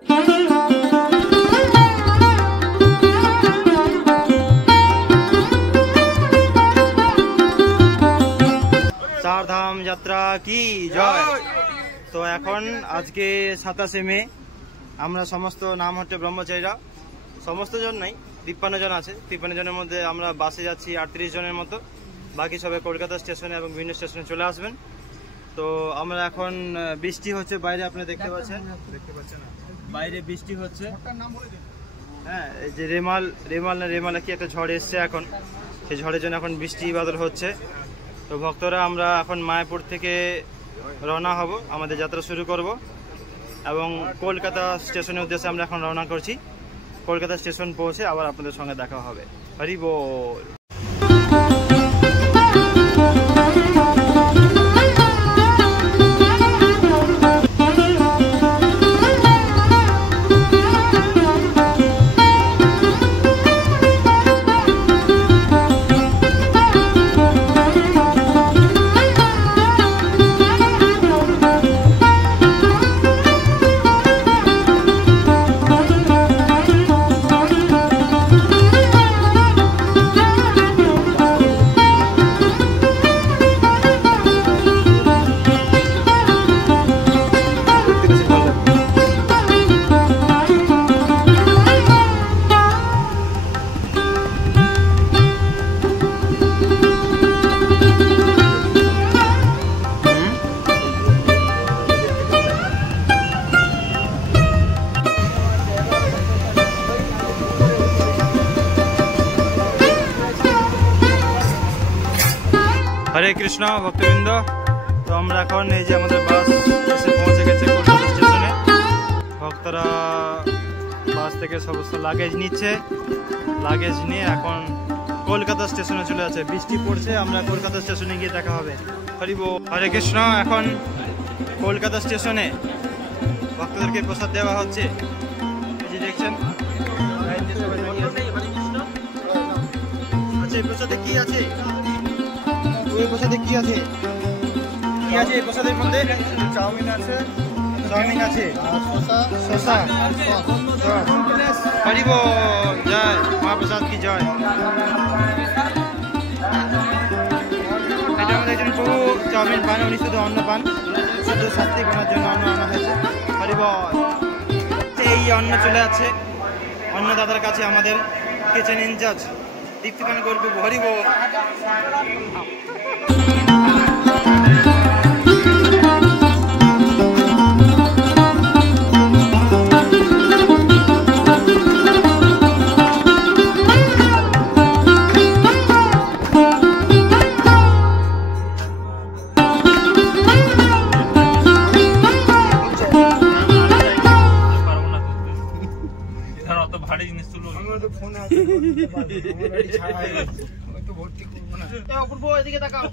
চারধাম যাত্রা কি জয়। তো এখন আজকে 27শে মে, আমরা সমস্ত নাম হচ্ছে ব্রহ্মচারীরা, সমস্ত জন নাই, 53 জন আছে। 53 জনের মধ্যে আমরা বাসে যাচ্ছি 38 জনের মতো, বাকি সবাই কলকাতা স্টেশনে এবং বিভিন্ন স্টেশনে চলে আসবেন। তো আমরা এখন বৃষ্টি হচ্ছে বাইরে, আপনারা দেখতে পাচ্ছেন বাইরে বৃষ্টি হচ্ছে। হ্যাঁ, এই যে রেমাল কি একটা ঝড় এসছে এখন, সেই ঝড়ের জন্য এখন বৃষ্টি বাদল হচ্ছে। তো ভক্তরা আমরা এখন মায়াপুর থেকে রওনা হব, আমাদের যাত্রা শুরু করব এবং কলকাতা স্টেশনের উদ্দেশ্যে আমরা এখন রওনা করছি। কলকাতা স্টেশন পৌঁছে আবার আপনাদের সঙ্গে দেখা হবে। হরি বল। হরে কৃষ্ণ ভক্তবৃন্দ। তো আমরা এখন এই যে আমাদের বাস এসে পৌঁছে গেছে কলকাতা স্টেশনে। ভক্তরা বাস থেকে সমস্ত লাগেজ নিচ্ছে, লাগেজ নিয়ে এখন কলকাতা স্টেশনে চলে যাচ্ছে। বৃষ্টি পড়ছে, আমরা কলকাতা স্টেশনে গিয়ে দেখা হবে। হরি বল। হরে কৃষ্ণ। এখন কলকাতা স্টেশনে ভক্তদেরকে প্রসাদ দেওয়া হচ্ছে, এই যে দেখছেন। আচ্ছা, এই প্রসাদে কি আছে? এই প্রসাদে কি আছে? কি আছে এই প্রসাদের মধ্যে? চাউমিন আছে, শসা। হরি বল। জয় মহাপ্রসাদ কি জয়। এটার মধ্যে একজন প্রভু চাউমিন পান, উনি শুধু অন্ন পান, শুধু শাস্তি করার জন্য অন্ন আনা হয়েছে। হরি বল। এই অন্ন চলে যাচ্ছে অন্য দাদার কাছে, আমাদের কিচেন ইনচার্জ দীপ্তিমান করবে। হরি বল। এদিকে তাকাও।